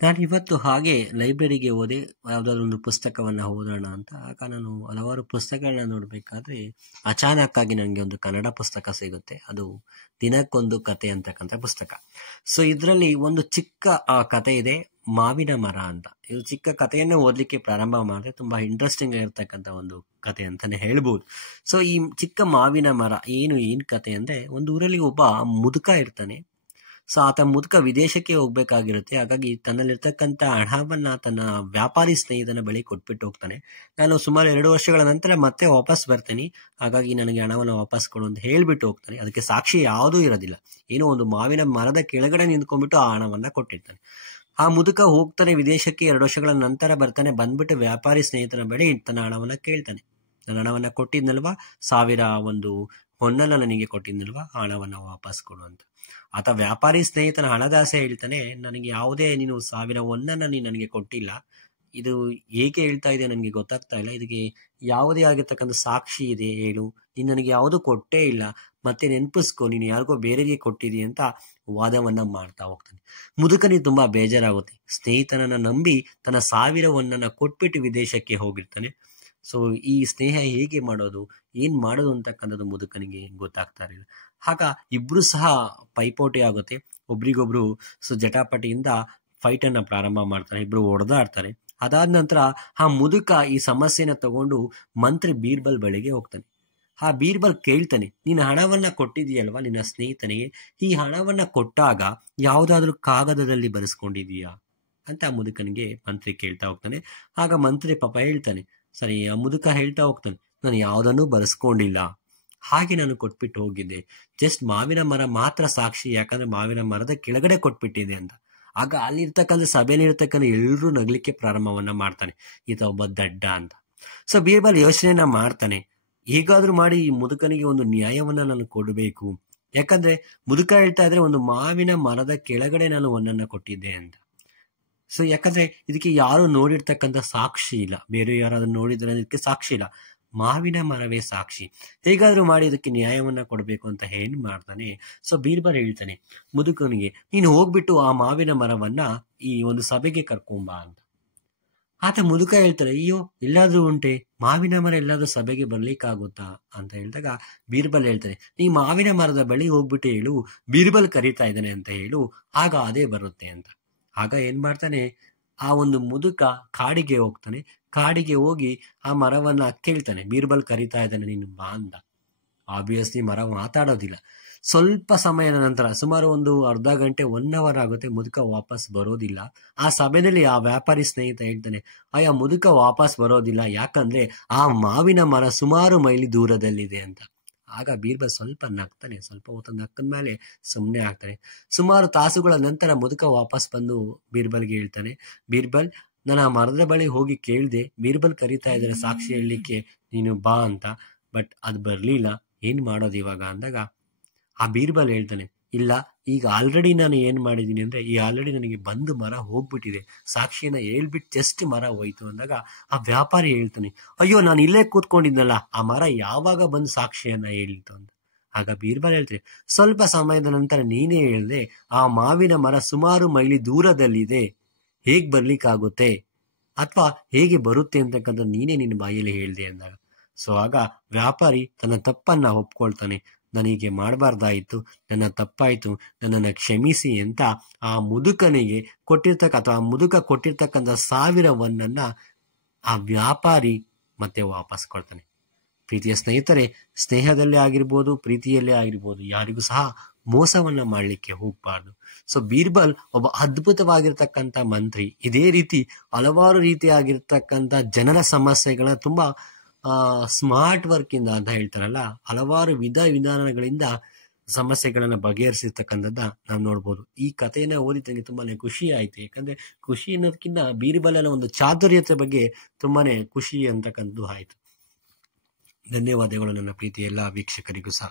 ನಾನು ಇವತ್ತು ಹಾಗೆ ಲೈಬ್ರರಿಗೆ ಹೋದೆ, ಯಾವುದಾದ್ರು ಒಂದು ಪುಸ್ತಕವನ್ನು ಓದೋಣ ಅಂತ. ಆಗ ನಾನು ಹಲವಾರು ಪುಸ್ತಕಗಳನ್ನ ನೋಡಬೇಕಾದ್ರೆ ಅಚಾನಕ್ಕಾಗಿ ನನಗೆ ಒಂದು ಕನ್ನಡ ಪುಸ್ತಕ ಸಿಗುತ್ತೆ. ಅದು ದಿನಕ್ಕೊಂದು ಕತೆ ಅಂತಕ್ಕಂಥ ಪುಸ್ತಕ. ಸೊ ಇದರಲ್ಲಿ ಒಂದು ಚಿಕ್ಕ ಕತೆ ಇದೆ, ಮಾವಿನ ಮರ ಅಂತ. ಇದು ಚಿಕ್ಕ ಕಥೆಯನ್ನೇ ಓದಲಿಕ್ಕೆ ಪ್ರಾರಂಭ ಮಾಡಿದ್ರೆ ತುಂಬಾ ಇಂಟ್ರೆಸ್ಟಿಂಗ್ ಆಗಿರ್ತಕ್ಕಂಥ ಒಂದು ಕತೆ ಅಂತಾನೆ ಹೇಳ್ಬೋದು. ಸೊ ಈ ಚಿಕ್ಕ ಮಾವಿನ ಮರ ಏನ್ ಕತೆ ಅಂದ್ರೆ, ಒಂದು ಊರಲ್ಲಿ ಒಬ್ಬ ಮುದುಕ ಇರ್ತಾನೆ. ಸೊ ಆತ ಮುದುಕ ವಿದೇಶಕ್ಕೆ ಹೋಗ್ಬೇಕಾಗಿರುತ್ತೆ. ಹಾಗಾಗಿ ತನ್ನಲ್ಲಿರ್ತಕ್ಕಂಥ ಹಣವನ್ನ ತನ್ನ ವ್ಯಾಪಾರಿ ಸ್ನೇಹಿತನ ಬಳಿ ಕೊಟ್ಬಿಟ್ಟು ಹೋಗ್ತಾನೆ. ನಾನು ಸುಮಾರು 2 ವರ್ಷಗಳ ನಂತರ ಮತ್ತೆ ವಾಪಸ್ ಬರ್ತೀನಿ, ಹಾಗಾಗಿ ನನಗೆ ಹಣವನ್ನು ವಾಪಸ್ ಕೊಡು ಅಂತ ಹೇಳ್ಬಿಟ್ಟು ಹೋಗ್ತಾನೆ. ಅದಕ್ಕೆ ಸಾಕ್ಷಿ ಯಾವುದೂ ಇರೋದಿಲ್ಲ. ಏನೋ ಒಂದು ಮಾವಿನ ಮರದ ಕೆಳಗಡೆ ನಿಂತ್ಕೊಂಡ್ಬಿಟ್ಟು ಆ ಹಣವನ್ನ ಕೊಟ್ಟಿರ್ತಾನೆ. ಆ ಮುದುಕ ಹೋಗ್ತಾನೆ ವಿದೇಶಕ್ಕೆ. 2 ವರ್ಷಗಳ ನಂತರ ಬರ್ತಾನೆ. ಬಂದ್ಬಿಟ್ಟು ವ್ಯಾಪಾರಿ ಸ್ನೇಹಿತನ ಬಳಿ ತನ್ನ ಹಣವನ್ನ ಕೇಳ್ತಾನೆ. ನನ್ನ ಹಣವನ್ನ ಕೊಟ್ಟಿದ್ನಲ್ವಾ, 1000 ಒಂದು ಹೊನ್ನನ್ನ ನನಗೆ ಕೊಟ್ಟಿದ್ನಲ್ವಾ, ಆ ಹಣವನ್ನ ವಾಪಸ್ ಕೊಡು ಅಂತ. ಆತ ವ್ಯಾಪಾರಿ ಸ್ನೇಹಿತನ ಹಣದಾಸೆ ಹೇಳ್ತಾನೆ, ನನಗೆ ಯಾವುದೇ ನೀನು 1000 ಹೊನ್ನನ್ನ ನೀನು ನನಗೆ ಕೊಟ್ಟಿಲ್ಲ. ಇದು ಏಕೆ ಹೇಳ್ತಾ ಇದೆ ನನಗೆ ಗೊತ್ತಾಗ್ತಾ ಇಲ್ಲ. ಇದಕ್ಕೆ ಯಾವುದೇ ಆಗಿರ್ತಕ್ಕಂಥ ಸಾಕ್ಷಿ ಇದೆ ಹೇಳು. ನೀನು ನನಗೆ ಯಾವುದು ಕೊಟ್ಟೇ ಇಲ್ಲ, ಮತ್ತೆ ನೆನಪಿಸ್ಕೊ, ನೀನು ಯಾರಿಗೋ ಬೇರೆಗೆ ಕೊಟ್ಟಿದಿ ಅಂತ ವಾದವನ್ನ ಮಾಡ್ತಾ ಹೋಗ್ತಾನೆ. ಮುದುಕನಿಗೆ ತುಂಬಾ ಬೇಜಾರಾಗುತ್ತೆ. ಸ್ನೇಹಿತನನ್ನ ನಂಬಿ ತನ್ನ 1000 ಹೊನ್ನನ್ನ ಕೊಟ್ಬಿಟ್ಟು ವಿದೇಶಕ್ಕೆ ಹೋಗಿರ್ತಾನೆ. ಸೊ ಈ ಸ್ನೇಹ ಹೇಗೆ ಮಾಡೋದು, ಏನ್ ಮಾಡೋದು ಅಂತಕ್ಕಂಥದ್ದು ಮುದುಕನಿಗೆ ಗೊತ್ತಾಗ್ತಾ ಇರಲಿಲ್ಲ. ಆಗ ಇಬ್ರು ಸಹ ಪೈಪೋಟಿ ಆಗುತ್ತೆ ಒಬ್ರಿಗೊಬ್ರು. ಸೊ ಜಟಾಪಟಿಯಿಂದ ಫೈಟ್ ಅನ್ನ ಪ್ರಾರಂಭ ಮಾಡ್ತಾರೆ. ಇಬ್ರು ಹೊಡೆದಾಡ್ತಾರೆ. ಅದಾದ ನಂತರ ಆ ಮುದುಕ ಈ ಸಮಸ್ಯೆನ ತಗೊಂಡು ಮಂತ್ರಿ ಬೀರ್ಬಲ್ ಬಳಿಗೆ ಹೋಗ್ತಾನೆ. ಆ ಬೀರ್ಬಲ್ ಕೇಳ್ತಾನೆ, ನೀನು ಹಣವನ್ನ ಕೊಟ್ಟಿದೀಯಲ್ವಾ ನಿನ್ನ ಸ್ನೇಹಿತನಿಗೆ, ಈ ಹಣವನ್ನ ಕೊಟ್ಟಾಗ ಯಾವುದಾದ್ರೂ ಕಾಗದದಲ್ಲಿ ಬರೆಸ್ಕೊಂಡಿದೀಯಾ ಅಂತ ಆ ಮುದುಕನಿಗೆ ಮಂತ್ರಿ ಕೇಳ್ತಾ ಹೋಗ್ತಾನೆ. ಆಗ ಮಂತ್ರಿ ಪಾಪ ಹೇಳ್ತಾನೆ, ಸರಿ. ಆ ಮುದುಕ ಹೇಳ್ತಾ ಹೋಗ್ತಾನೆ, ನಾನು ಯಾವುದನ್ನೂ ಬರೆಸ್ಕೊಂಡಿಲ್ಲ, ಹಾಗೆ ನಾನು ಕೊಟ್ಬಿಟ್ಟು ಹೋಗಿದ್ದೆ. ಜಸ್ಟ್ ಮಾವಿನ ಮರ ಮಾತ್ರ ಸಾಕ್ಷಿ, ಯಾಕಂದ್ರೆ ಮಾವಿನ ಮರದ ಕೆಳಗಡೆ ಕೊಟ್ಬಿಟ್ಟಿದೆ ಅಂತ. ಆಗ ಅಲ್ಲಿರ್ತಕ್ಕಂಥ ಸಭೆಯಲ್ಲಿರ್ತಕ್ಕಂಥ ಎಲ್ಲರೂ ನಗ್ಲಿಕ್ಕೆ ಪ್ರಾರಂಭವನ್ನ ಮಾಡ್ತಾನೆ, ಈತ ಒಬ್ಬ ದಡ್ಡ ಅಂತ. ಸೊ ಬೀರ್ಬಲ್ ಯೋಚನೆಯನ್ನ ಮಾಡ್ತಾನೆ, ಹೇಗಾದ್ರೂ ಮಾಡಿ ಈ ಮುದುಕನಿಗೆ ಒಂದು ನ್ಯಾಯವನ್ನ ನಾನು ಕೊಡಬೇಕು. ಯಾಕಂದ್ರೆ ಮುದುಕ ಹೇಳ್ತಾ ಇದ್ರೆ ಒಂದು ಮಾವಿನ ಮರದ ಕೆಳಗಡೆ ನಾನು ಒಂದನ್ನ ಕೊಟ್ಟಿದ್ದೆ ಅಂತ. ಸೊ ಯಾಕಂದ್ರೆ ಇದಕ್ಕೆ ಯಾರು ನೋಡಿರ್ತಕ್ಕಂಥ ಸಾಕ್ಷಿ ಇಲ್ಲ, ಬೇರೆ ಯಾರಾದ್ರೂ ನೋಡಿದ್ರೆ ಇದಕ್ಕೆ ಸಾಕ್ಷಿ ಇಲ್ಲ, ಮಾವಿನ ಮರವೇ ಸಾಕ್ಷಿ. ಹೇಗಾದ್ರೂ ಮಾಡಿ ಇದಕ್ಕೆ ನ್ಯಾಯವನ್ನ ಕೊಡಬೇಕು ಅಂತ ಏನ್ ಮಾಡ್ತಾನೆ. ಸೊ ಬೀರ್ಬಲ್ ಹೇಳ್ತಾನೆ ಮುದುಕನಿಗೆ, ನೀನು ಹೋಗ್ಬಿಟ್ಟು ಆ ಮಾವಿನ ಮರವನ್ನ ಈ ಒಂದು ಸಭೆಗೆ ಕರ್ಕೊಂಬ ಅಂತ. ಆತ ಮುದುಕ ಹೇಳ್ತಾರೆ, ಅಯ್ಯೋ ಎಲ್ಲಾದ್ರೂ ಉಂಟೆ, ಮಾವಿನ ಮರ ಎಲ್ಲಾದ್ರೂ ಸಭೆಗೆ ಬರ್ಲಿಕ್ಕಾಗುತ್ತಾ ಅಂತ ಹೇಳಿದಾಗ ಬೀರ್ಬಲ್ ಹೇಳ್ತಾನೆ, ನೀ ಮಾವಿನ ಮರದ ಬಳಿ ಹೋಗ್ಬಿಟ್ಟು ಹೇಳು, ಬೀರ್ಬಲ್ ಕರೀತಾ ಇದ್ದಾನೆ ಅಂತ ಹೇಳು, ಆಗ ಅದೇ ಬರುತ್ತೆ ಅಂತ. ಆಗ ಏನ್ ಮಾಡ್ತಾನೆ, ಆ ಒಂದು ಮುದುಕ ಕಾಡಿಗೆ ಹೋಗ್ತಾನೆ. ಕಾಡಿಗೆ ಹೋಗಿ ಆ ಮರವನ್ನ ಕೇಳ್ತಾನೆ, ಬೀರ್ಬಲ್ ಕರೀತಾ ಇದ್ದಾನೆ ನೀನು ಬಾ ಅಂತ. ಆಬ್ವಿಯಸ್ಲಿ ಮರ ಮಾತಾಡೋದಿಲ್ಲ. ಸ್ವಲ್ಪ ಸಮಯದ ನಂತರ, ಸುಮಾರು ಒಂದು ಅರ್ಧ ಗಂಟೆ 1 ಅವರ್ ಆಗುತ್ತೆ, ಮುದುಕ ವಾಪಸ್ ಬರೋದಿಲ್ಲ. ಆ ಸಭೆಯಲ್ಲಿ ಆ ವ್ಯಾಪಾರಿ ಸ್ನೇಹಿತ ಹೇಳ್ತಾನೆ, ಆ ಮುದುಕ ವಾಪಸ್ ಬರೋದಿಲ್ಲ, ಯಾಕಂದ್ರೆ ಆ ಮಾವಿನ ಮರ ಸುಮಾರು ಮೈಲಿ ದೂರದಲ್ಲಿದೆ ಅಂತ. ಆಗ ಬೀರ್ಬಲ್ ಸ್ವಲ್ಪ ನಗ್ತಾನೆ. ಸ್ವಲ್ಪ ಹೊತ್ತು ನಕ್ಕದ ಮೇಲೆ ಸುಮ್ಮನೆ ಆಗ್ತಾನೆ. ಸುಮಾರು ತಾಸುಗಳ ನಂತರ ಮುದುಕ ವಾಪಸ್ ಬಂದು ಬೀರ್ಬಲ್ಗೆ ಹೇಳ್ತಾನೆ, ಬೀರ್ಬಲ್, ನಾನು ಆ ಮರದ ಬಳಿ ಹೋಗಿ ಕೇಳಿದೆ, ಬೀರ್ಬಲ್ ಕರೀತಾ ಇದ್ದಾರೆ ಸಾಕ್ಷಿ ಹೇಳಲಿಕ್ಕೆ, ನೀನು ಬಾ ಅಂತ, ಬಟ್ ಅದು ಬರ್ಲಿಲ್ಲ, ಏನ್ ಮಾಡೋದು ಇವಾಗ ಅಂದಾಗ ಆ ಬೀರ್ಬಲ್ ಹೇಳ್ತಾನೆ, ಇಲ್ಲ, ಈಗ ಆಲ್ರೆಡಿ ನಾನು ಏನ್ ಮಾಡಿದೀನಿ ಅಂದ್ರೆ, ಈ ಆಲ್ರೆಡಿ ನನಗೆ ಬಂದು ಮರ ಹೋಗ್ಬಿಟ್ಟಿದೆ, ಸಾಕ್ಷಿಯನ್ನ ಹೇಳ್ಬಿಟ್ಟು ಜಸ್ಟ್ ಮರ ಹೋಯ್ತು ಅಂದಾಗ ಆ ವ್ಯಾಪಾರಿ ಹೇಳ್ತಾನೆ, ಅಯ್ಯೋ ನಾನು ಇಲ್ಲೇ ಕೂತ್ಕೊಂಡಿದ್ನಲ್ಲ, ಆ ಮರ ಯಾವಾಗ ಬಂದು ಸಾಕ್ಷಿಯನ್ನ ಹೇಳಿತು ಅಂತ. ಆಗ ಬೀರ್ಬಲ್ ಹೇಳ್ತಾರೆ, ಸ್ವಲ್ಪ ಸಮಯದ ನಂತರ ನೀನೇ ಹೇಳ್ದೆ ಆ ಮಾವಿನ ಮರ ಸುಮಾರು ಮೈಲಿ ದೂರದಲ್ಲಿದೆ, ಹೇಗ್ ಬರ್ಲಿಕ್ಕಾಗುತ್ತೆ, ಅಥವಾ ಹೇಗೆ ಬರುತ್ತೆ ಅಂತಕ್ಕಂಥ ನೀನೇ ನಿನ್ನ ಬಾಯಲ್ಲಿ ಹೇಳ್ದೆ ಅಂದಾಗ. ಸೊ ಆಗ ವ್ಯಾಪಾರಿ ತನ್ನ ತಪ್ಪನ್ನ ಒಪ್ಕೊಳ್ತಾನೆ, ನನಗೆ ಮಾಡಬಾರ್ದಾಯಿತು, ನನ್ನ ತಪ್ಪಾಯ್ತು, ನನ್ನನ್ನು ಕ್ಷಮಿಸಿ ಅಂತ ಆ ಮುದುಕನಿಗೆ ಅಥವಾ ಆ ಮುದುಕ ಕೊಟ್ಟಿರ್ತಕ್ಕಂಥ 1000 ಹೊನ್ನನ್ನ ಆ ವ್ಯಾಪಾರಿ ಮತ್ತೆ ವಾಪಸ್ ಕೊಡ್ತಾನೆ. ಪ್ರೀತಿಯ ಸ್ನೇಹಿತರೆ, ಸ್ನೇಹದಲ್ಲೇ ಆಗಿರ್ಬೋದು, ಪ್ರೀತಿಯಲ್ಲೇ ಆಗಿರ್ಬೋದು, ಯಾರಿಗೂ ಸಹ ಮೋಸವನ್ನ ಮಾಡಲಿಕ್ಕೆ ಹೋಗ್ಬಾರ್ದು. ಸೊ ಬೀರ್ಬಲ್ ಒಬ್ಬ ಅದ್ಭುತವಾಗಿರ್ತಕ್ಕಂಥ ಮಂತ್ರಿ. ಇದೇ ರೀತಿ ಹಲವಾರು ರೀತಿಯಾಗಿರ್ತಕ್ಕಂಥ ಜನರ ಸಮಸ್ಯೆಗಳನ್ನ ತುಂಬಾ ಸ್ಮಾರ್ಟ್ ವರ್ಕ್ ಇಂದ ಅಂತ ಹೇಳ್ತಾರಲ್ಲ, ಹಲವಾರು ವಿಧಾನಗಳಿಂದ ಸಮಸ್ಯೆಗಳನ್ನ ಬಗೆಹರಿಸಿರ್ತಕ್ಕಂಥದ್ದ ನಾವು ನೋಡ್ಬೋದು. ಈ ಕಥೆಯನ್ನ ಓದಿ ನನಗೆ ತುಂಬಾನೇ ಖುಷಿ ಆಯ್ತು. ಯಾಕಂದ್ರೆ ಖುಷಿ ಅನ್ನೋದಕ್ಕಿಂತ ಬೀರ್ಬಲನ ಒಂದು ಚಾತುರ್ಯತೆ ಬಗ್ಗೆ ತುಂಬಾನೇ ಖುಷಿ ಅಂತಕ್ಕಂಥದ್ದು ಆಯ್ತು. ಧನ್ಯವಾದಗಳು ನನ್ನ ಪ್ರೀತಿ ಎಲ್ಲ ವೀಕ್ಷಕರಿಗೂ ಸಹ.